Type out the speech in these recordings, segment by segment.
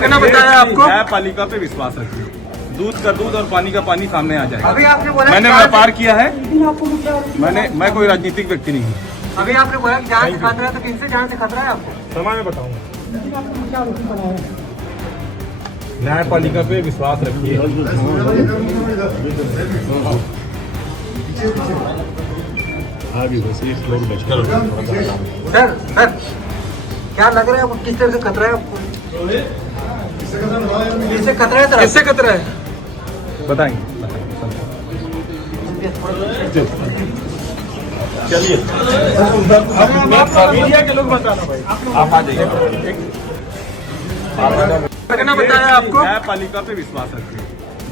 क्या बताया आपको? न्यायपालिका पे विश्वास रखिए। दूध का दूध और पानी का पानी सामने आ जाएगा। अभी आपने बोला मैंने व्यापार किया है, मैं कोई राजनीतिक व्यक्ति नहीं हूँ। अभी आपने बोला कि जान से खतरा है, तो किनसे जान से खतरा है आपको? समय में बताऊंगा। न्यायपालिका पे विश्वास रखिए। सर क्या लग रहा है आपको? किस तरह से खतरा है आपको? किससे खतरा है सर? किससे खतरा है बताएंगे। चलिए मीडिया के लोग बताना भाई, आप आ जाइए। क्या बताया आपको? न्यायपालिका पे विश्वास रखिए।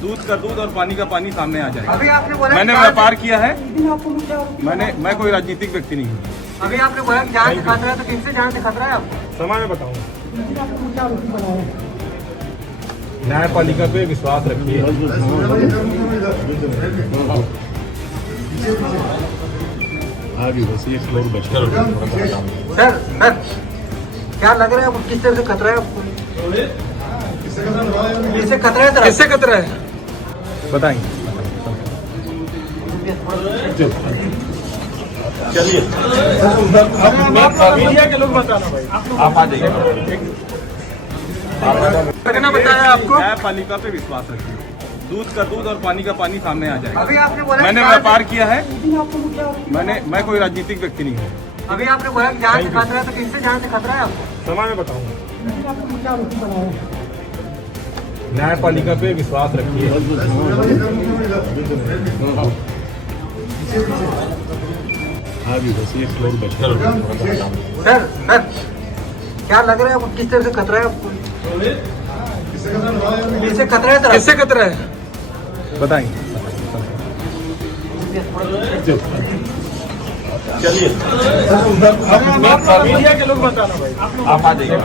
दूध का दूध और पानी का पानी सामने आ जाएगा। अभी आपने बोला मैंने व्यापार किया है, मैं कोई राजनीतिक व्यक्ति नहीं हूँ। अभी आपने बोला कि जान से खतरा है, तो किनसे जान से खतरा है आपको? समय में बताऊंगा। न्यायपालिका पे विश्वास रखिए। सर क्या लग रहा है आपको? किस तरह से खतरा है आपको? किससे खतरा है सर? किससे खतरा है बताएंगे। चलिए मीडिया के लोग बताना भाई, आप आ जाइए। क्या बताया आपको? न्यायपालिका पे विश्वास रखिए। दूध का दूध और पानी का पानी सामने आ जाएगा। अभी आपने बोला मैंने व्यापार किया है, मैं कोई राजनीतिक व्यक्ति नहीं हूँ। अभी आपने बोला कि जान से खतरा है, तो किनसे जान से खतरा है आपको? समय में बताऊंगा। न्यायपालिका पे विश्वास रखिए। सर क्या लग रहा है आपको? किस तरह से खतरा है आपको? किससे खतरा है सर? किससे खतरा है बताएंगे। चलिए मीडिया के लोग बताना भाई, आप आ जाइए।